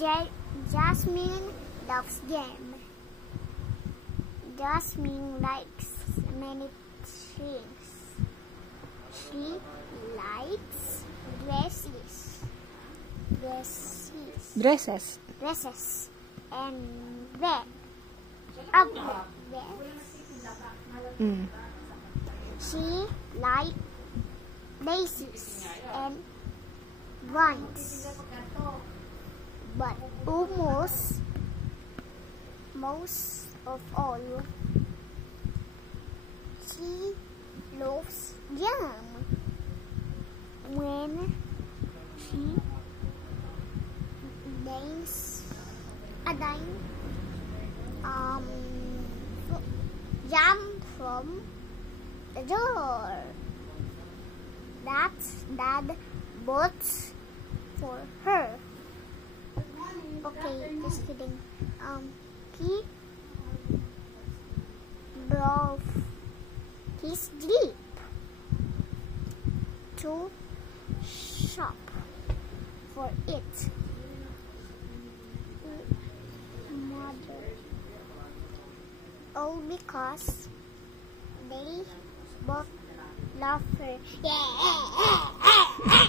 Jasmine loves game. Jasmine likes many things. She likes dresses and bed. She likes daisies and vines. But most of all, she loves jam. When she jump from the door. That's Dad bought for her. Okay, just kidding. He brought his jeep to shop for it. Mother. All because they both love her. Yeah.